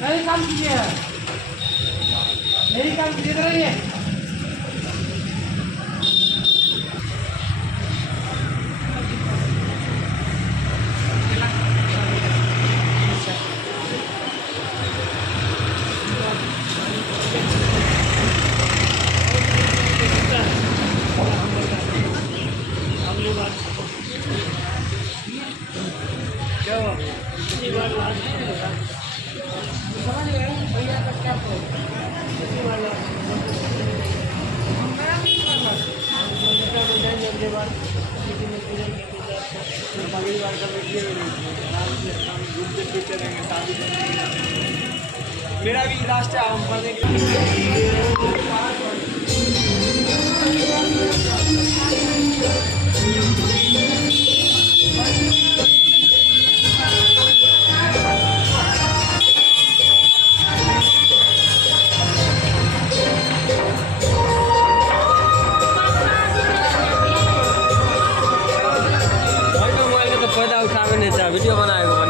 नहीं काम कीजिए, नहीं काम कीजिए रहिए। समझ गए भैया का क्या मेरा भी लास्ट है हम पढ़ने के फायदा उठावे नहीं चाहिए वीडियो बनाएगा।